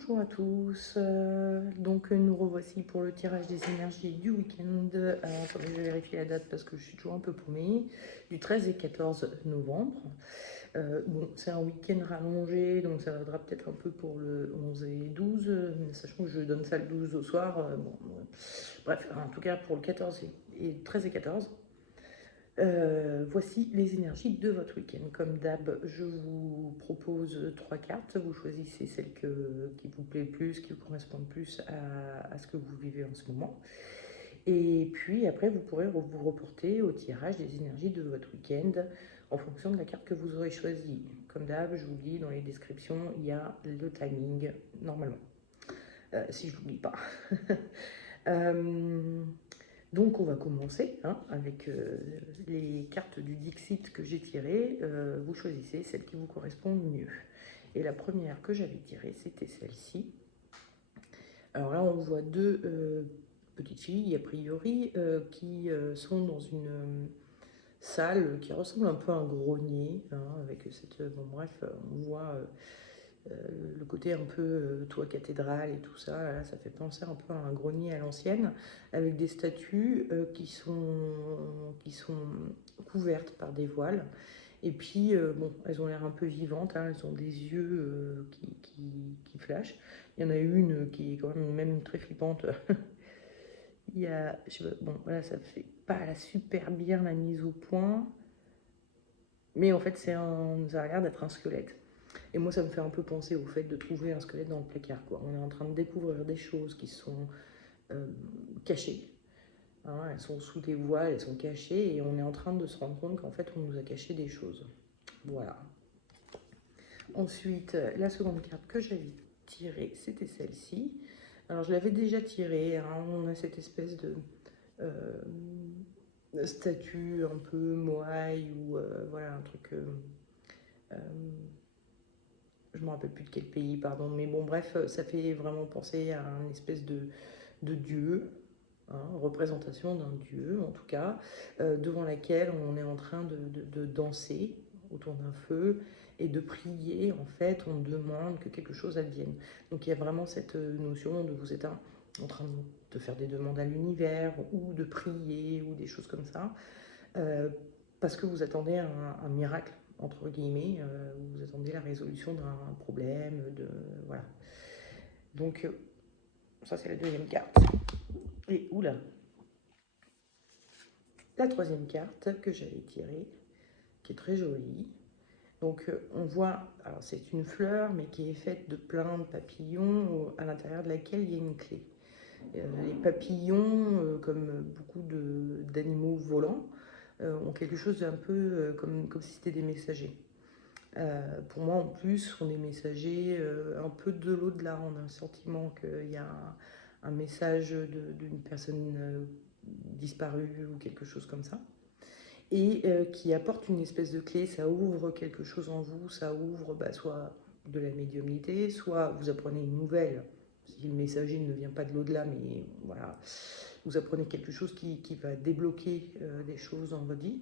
Bonjour à tous, nous revoici pour le tirage des énergies du week-end. Attendez, je vais vérifier la date parce que je suis toujours un peu paumée, du 13 et 14 novembre. Bon, c'est un week-end rallongé, donc ça vaudra peut-être un peu pour le 11 et 12, mais sachant que je donne ça le 12 au soir. Bref, en tout cas pour le 14 et 13 et 14. Voici les énergies de votre week-end. Comme d'hab, je vous propose 3 cartes. Vous choisissez celle qui vous plaît le plus, qui vous correspond le plus à ce que vous vivez en ce moment. Et puis après, vous pourrez vous reporter au tirage des énergies de votre week-end en fonction de la carte que vous aurez choisie. Comme d'hab, je vous dis dans les descriptions, il y a le timing normalement, si je l'oublie pas. Euh, donc on va commencer avec les cartes du Dixit que j'ai tirées. Vous choisissez celle qui vous correspond le mieux. Et la première que j'avais tirée, c'était celle-ci. Alors là, on voit deux petites filles, a priori, qui sont dans une salle qui ressemble un peu à un grenier, avec cette... bon bref, on voit le côté un peu toit cathédrale et tout ça, là, ça fait penser un peu à un grenier à l'ancienne, avec des statues qui sont couvertes par des voiles. Et puis, bon, elles ont l'air un peu vivantes, elles ont des yeux qui flashent. Il y en a une qui est quand même très flippante. Il y a, je sais pas, bon, voilà, ça fait pas super bien la mise au point, mais en fait, ça a l'air d'être un squelette. Et moi, ça me fait un peu penser au fait de trouver un squelette dans le placard, quoi. On est en train de découvrir des choses qui sont euh, cachées. Elles sont sous des voiles, elles sont cachées, et on est en train de se rendre compte qu'en fait, on nous a caché des choses. Voilà. Ensuite, la seconde carte que j'avais tirée, c'était celle-ci. Alors, je l'avais déjà tirée. On a cette espèce de statue un peu moai, ou voilà, un truc... je me rappelle plus de quel pays, pardon, mais bon, bref, ça fait vraiment penser à une espèce de dieu, représentation d'un dieu en tout cas, devant laquelle on est en train de danser autour d'un feu et de prier. En fait, on demande que quelque chose advienne. Donc il y a vraiment cette notion de vous êtes en train de faire des demandes à l'univers ou de prier ou des choses comme ça, euh, parce que vous attendez un miracle entre guillemets, vous attendez la résolution d'un problème, voilà. Donc ça c'est la deuxième carte. Et oula, la troisième carte que j'avais tirée, qui est très jolie. Donc on voit, alors c'est une fleur, mais qui est faite de plein de papillons, à l'intérieur de laquelle il y a une clé. Les papillons, comme beaucoup d'animaux volants, ont quelque chose un peu comme si c'était des messagers. Pour moi, en plus, sont des messagers un peu de l'au-delà. On a un sentiment qu'il y a un message d'une personne disparue ou quelque chose comme ça. Et qui apporte une espèce de clé. Ça ouvre quelque chose en vous, ça ouvre soit de la médiumnité, soit vous apprenez une nouvelle. Si le messager ne vient pas de l'au-delà, mais voilà, vous apprenez quelque chose qui va débloquer des choses dans votre vie.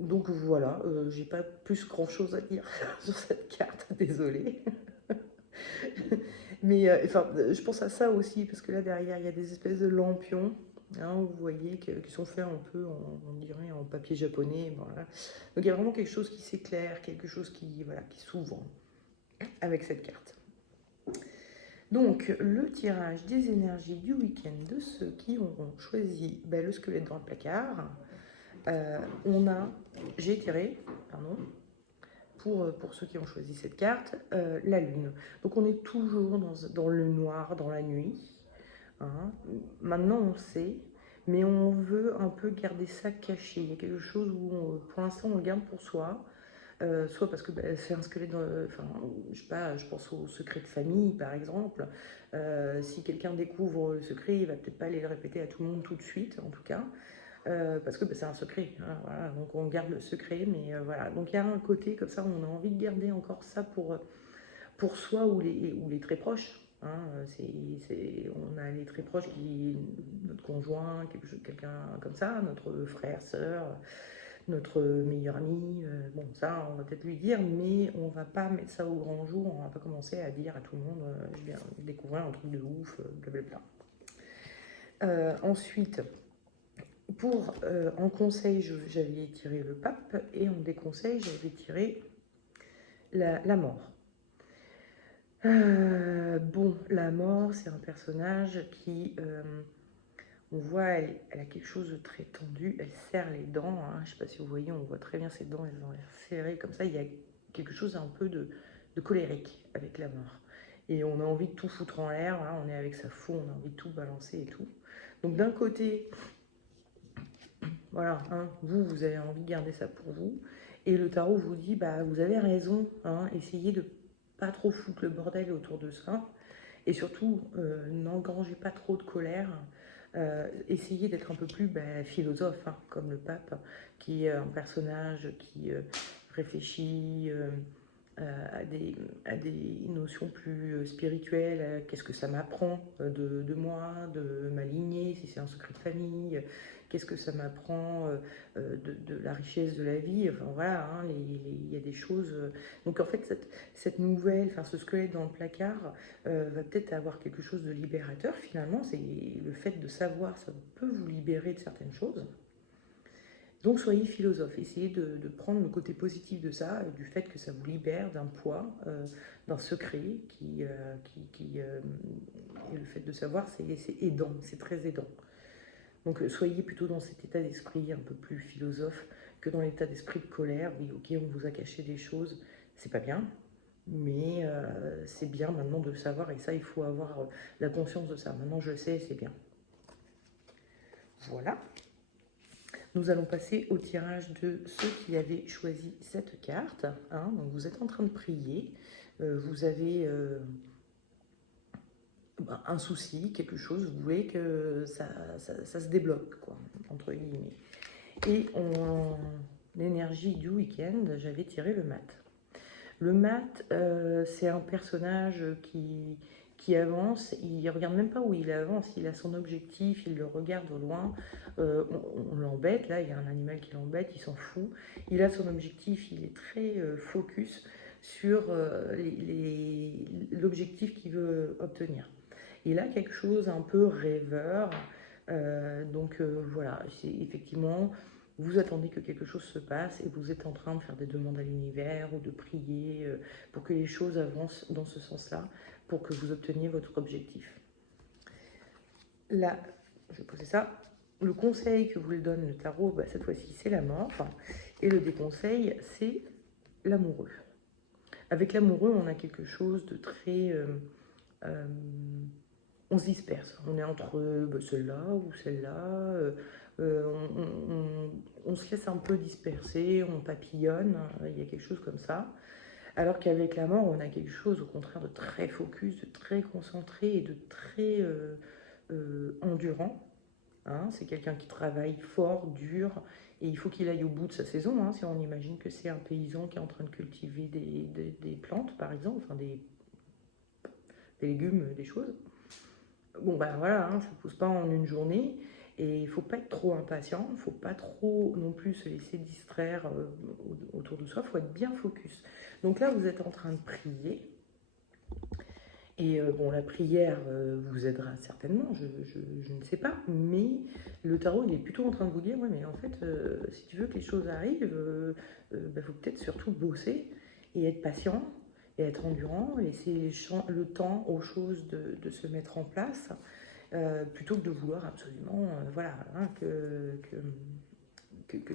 Donc voilà, j'ai pas plus grand chose à dire sur cette carte, désolée. Mais enfin, je pense à ça aussi, parce que là derrière il y a des espèces de lampions, vous voyez, qui sont faits un peu, on dirait, en papier japonais. Voilà. Donc il y a vraiment quelque chose qui s'éclaire, quelque chose voilà, qui s'ouvre avec cette carte. Donc le tirage des énergies du week-end de ceux qui auront choisi le squelette dans le placard. J'ai tiré, pardon, pour ceux qui ont choisi cette carte, la lune. Donc on est toujours dans le noir, dans la nuit. Maintenant on sait, mais on veut un peu garder ça caché. Il y a quelque chose où pour l'instant on le garde pour soi. Soit parce que c'est un squelette, enfin, je sais pas, je pense au secret de famille par exemple. Si quelqu'un découvre le secret, il va peut-être pas aller le répéter à tout le monde tout de suite, en tout cas. Parce que c'est un secret, voilà, donc on garde le secret, mais voilà. Donc il y a un côté comme ça, on a envie de garder encore ça pour soi ou les très proches. On a les très proches, notre conjoint, quelqu'un comme ça, notre frère, sœur, notre meilleur ami. Bon, ça, on va peut-être lui dire, mais on va pas mettre ça au grand jour. On va pas commencer à dire à tout le monde, je viens de découvrir un truc de ouf, blablabla. Ensuite, en conseil, j'avais tiré le pape, et en déconseil, j'avais tiré la mort. Bon, la mort, c'est un personnage qui, on voit, elle a quelque chose de très tendu, elle serre les dents, hein. Je ne sais pas si vous voyez, on voit très bien ses dents, elles ont l'air serrées comme ça. Il y a quelque chose un peu de colérique avec la mort. Et on a envie de tout foutre en l'air, hein. On est avec sa fou, on a envie de tout balancer et tout. Donc d'un côté, voilà, hein, vous avez envie de garder ça pour vous. Et le tarot vous dit, bah, vous avez raison, hein, essayez de pas trop foutre le bordel autour de ça. Et surtout, n'engrangez pas trop de colère. Essayez d'être un peu plus philosophe, hein, comme le pape, qui est un personnage qui réfléchit à des notions plus spirituelles. Qu'est-ce que ça m'apprend de moi, de ma lignée, si c'est un secret de famille? Qu'est-ce que ça m'apprend de la richesse de la vie? Enfin voilà, hein, il y a des choses. Donc en fait, cette nouvelle, enfin ce squelette dans le placard, va peut-être avoir quelque chose de libérateur finalement. C'est le fait de savoir, ça peut vous libérer de certaines choses. Donc soyez philosophe, essayez de prendre le côté positif de ça, du fait que ça vous libère d'un poids, d'un secret, et le fait de savoir, c'est aidant, c'est très aidant. Donc soyez plutôt dans cet état d'esprit un peu plus philosophe que dans l'état d'esprit de colère. Oui, ok, on vous a caché des choses, c'est pas bien, mais c'est bien maintenant de le savoir, et ça, il faut avoir la conscience de ça. Maintenant, je le sais, c'est bien. Voilà. Nous allons passer au tirage de ceux qui avaient choisi cette carte. Hein. Donc vous êtes en train de prier, vous avez un souci, quelque chose, vous voulez que ça se débloque, quoi, entre guillemets. Et en énergie du week-end, j'avais tiré le mat. Le mat, c'est un personnage qui avance, il ne regarde même pas où il avance, il a son objectif, il le regarde au loin, on l'embête, là il y a un animal qui l'embête, il s'en fout, il a son objectif, il est très focus sur l'objectif qu'il veut obtenir. Il a quelque chose un peu rêveur, donc voilà, c'est effectivement... Vous attendez que quelque chose se passe et vous êtes en train de faire des demandes à l'univers ou de prier pour que les choses avancent dans ce sens-là, pour que vous obteniez votre objectif. Là, je vais poser ça. Le conseil que vous le donne le tarot, cette fois-ci, c'est la mort. Et le déconseil, c'est l'amoureux. Avec l'amoureux, on a quelque chose de très... on se disperse. On est entre celle-là ou celle-là. On se laisse un peu disperser, on papillonne, hein, il y a quelque chose comme ça. Alors qu'avec la mort, on a quelque chose au contraire de très focus, de très concentré et de très endurant. Hein. C'est quelqu'un qui travaille fort, dur, et il faut qu'il aille au bout de sa saison. Hein. Si on imagine que c'est un paysan qui est en train de cultiver des plantes, par exemple, enfin des légumes, des choses. Bon, voilà, hein, ça ne pousse pas en une journée. Et il ne faut pas être trop impatient, il ne faut pas trop non plus se laisser distraire autour de soi, il faut être bien focus. Donc là, vous êtes en train de prier. Et bon, la prière vous aidera certainement, je ne sais pas, mais le tarot, il est plutôt en train de vous dire, ouais, mais en fait, si tu veux que les choses arrivent, faut peut-être surtout bosser et être patient et être endurant, laisser le temps aux choses de se mettre en place, plutôt que de vouloir absolument, voilà, hein, que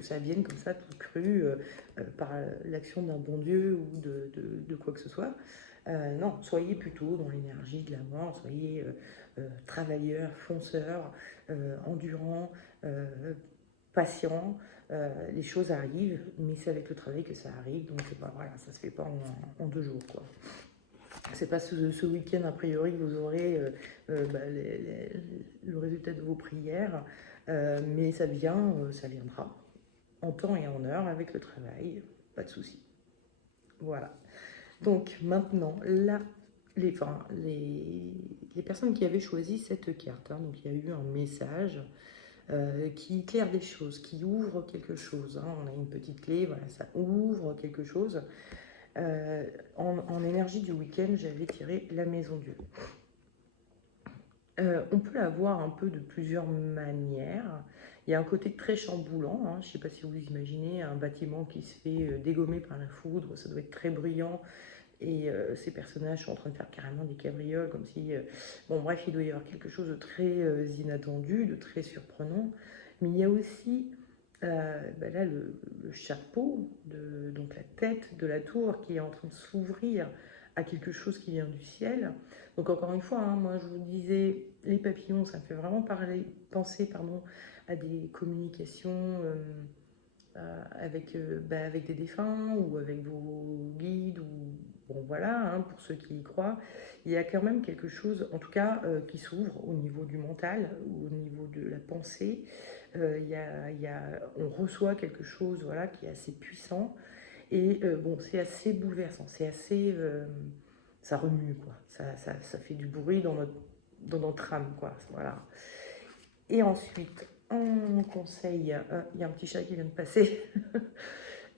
ça vienne comme ça tout cru par l'action d'un bon Dieu ou de quoi que ce soit. Non, soyez plutôt dans l'énergie de la mort, soyez travailleur, fonceur, endurant, patient. Les choses arrivent, mais c'est avec le travail que ça arrive, donc voilà, ça se fait pas en 2 jours, quoi. C'est pas ce week-end, a priori, que vous aurez le résultat de vos prières, mais ça viendra en temps et en heure avec le travail, pas de souci. Voilà. Donc maintenant, là, les personnes qui avaient choisi cette carte, hein, donc il y a eu un message qui éclaire des choses, qui ouvre quelque chose, hein. On a une petite clé, voilà, ça ouvre quelque chose. En énergie du week-end, j'avais tiré la maison Dieu. On peut la voir un peu de plusieurs manières. Il y a un côté très chamboulant, hein. Je ne sais pas si vous imaginez un bâtiment qui se fait dégommer par la foudre, ça doit être très bruyant. Et ces personnages sont en train de faire carrément des cabrioles, comme si... bon, bref, il doit y avoir quelque chose de très inattendu, de très surprenant. Mais il y a aussi, là, le chapeau, donc la tête de la tour qui est en train de s'ouvrir à quelque chose qui vient du ciel. Donc encore une fois, hein, moi je vous disais, les papillons, ça me fait vraiment penser à des communications avec des défunts ou avec vos guides, ou bon voilà, hein, pour ceux qui y croient. Il y a quand même quelque chose, en tout cas, qui s'ouvre au niveau du mental, ou au niveau de la pensée. On reçoit quelque chose, voilà, qui est assez puissant. Et bon, c'est assez bouleversant, c'est assez... ça remue, quoi. Ça fait du bruit dans notre âme, quoi. Voilà. Et ensuite, en conseil, il y a un petit chat qui vient de passer.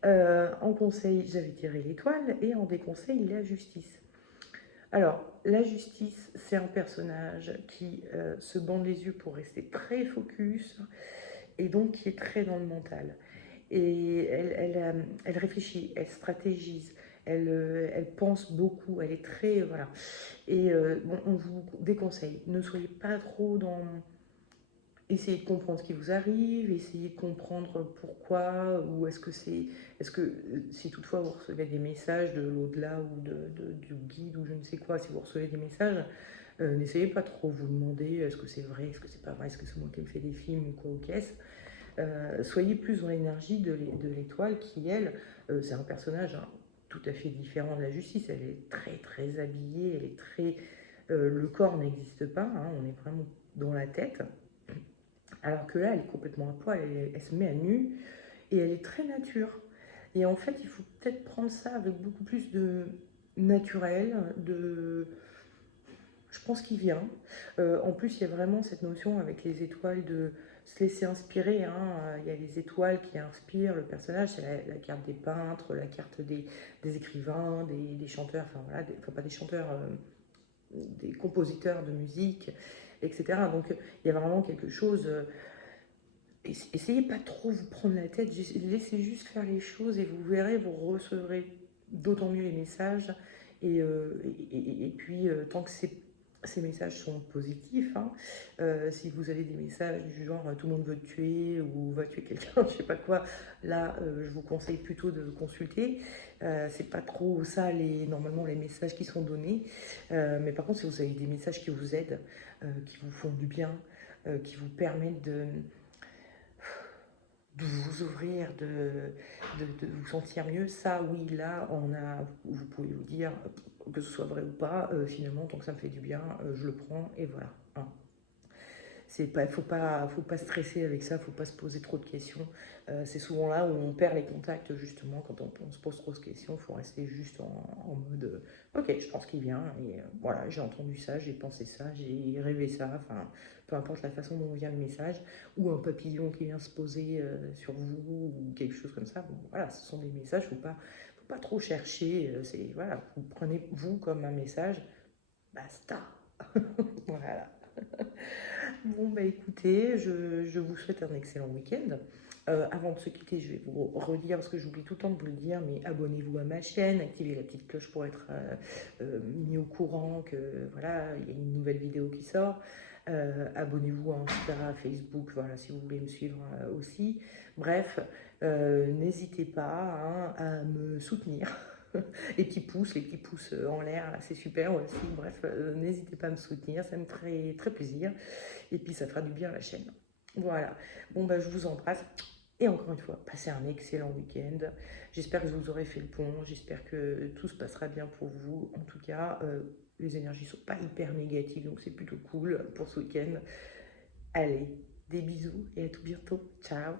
En conseil, j'avais tiré l'étoile, et en déconseil, la justice. Alors, la justice, c'est un personnage qui se bande les yeux pour rester très focus, et donc qui est très dans le mental. Et elle réfléchit, elle stratégise, elle pense beaucoup, elle est très... Voilà. Et bon, on vous déconseille, ne soyez pas trop dans... Essayez de comprendre ce qui vous arrive, essayez de comprendre pourquoi, ou est-ce que si toutefois vous recevez des messages de l'au-delà ou du guide ou je ne sais quoi, si vous recevez des messages, n'essayez pas trop vous demander est-ce que c'est vrai, est-ce que c'est pas vrai, est-ce que c'est moi qui me fais des films ou quoi ou qu'est-ce. Soyez plus dans l'énergie de l'étoile qui, elle, c'est un personnage, hein, tout à fait différent de la justice. Elle est très très habillée, elle est très... le corps n'existe pas, hein, on est vraiment dans la tête. Alors que là, elle est complètement à poil, elle se met à nu et elle est très nature. Et en fait, il faut peut-être prendre ça avec beaucoup plus de naturel, je pense qu'il vient. En plus, il y a vraiment cette notion avec les étoiles de se laisser inspirer, hein. Il y a les étoiles qui inspirent le personnage, c'est la carte des peintres, la carte des écrivains, des chanteurs, enfin voilà, enfin pas des chanteurs, des compositeurs de musique, etc. Donc il y a vraiment quelque chose... essayez pas trop vous prendre la tête, laissez juste faire les choses et vous verrez, vous recevrez d'autant mieux les messages. Et puis, tant que ces messages sont positifs, hein, si vous avez des messages du genre tout le monde veut te tuer ou va tuer quelqu'un, je sais pas quoi, là, je vous conseille plutôt de consulter. C'est pas trop ça, normalement, les messages qui sont donnés. Mais par contre, si vous avez des messages qui vous aident, qui vous font du bien, qui vous permettent de vous ouvrir, de vous sentir mieux, ça oui, là, vous pouvez vous dire, que ce soit vrai ou pas, finalement, tant que ça me fait du bien, je le prends, et voilà, hein. Faut pas stresser avec ça, faut pas se poser trop de questions. C'est souvent là où on perd les contacts, justement, quand on se pose trop de questions. Il faut rester juste en mode ok, je pense qu'il vient, et voilà, j'ai entendu ça, j'ai pensé ça, j'ai rêvé ça, enfin, peu importe la façon dont vient le message, ou un papillon qui vient se poser sur vous, ou quelque chose comme ça. Bon, voilà, ce sont des messages, faut pas trop chercher, voilà, vous prenez vous comme un message, basta. Voilà. Bon, bah écoutez, je vous souhaite un excellent week-end. Avant de se quitter, je vais vous redire, parce que j'oublie tout le temps de vous le dire, mais abonnez-vous à ma chaîne, activez la petite cloche pour être mis au courant que voilà, il y a une nouvelle vidéo qui sort. Abonnez-vous à Insta, Facebook, voilà, si vous voulez me suivre aussi. Bref, n'hésitez pas, hein, à me soutenir. Les petits pouces en l'air, là, c'est super aussi. Bref, n'hésitez pas à me soutenir, ça me ferait très plaisir. Et puis ça fera du bien à la chaîne. Voilà. Bon, bah, je vous embrasse. Et encore une fois, passez un excellent week-end. J'espère que vous aurez fait le pont. J'espère que tout se passera bien pour vous. En tout cas, les énergies ne sont pas hyper négatives, donc c'est plutôt cool pour ce week-end. Allez, des bisous et à tout bientôt. Ciao.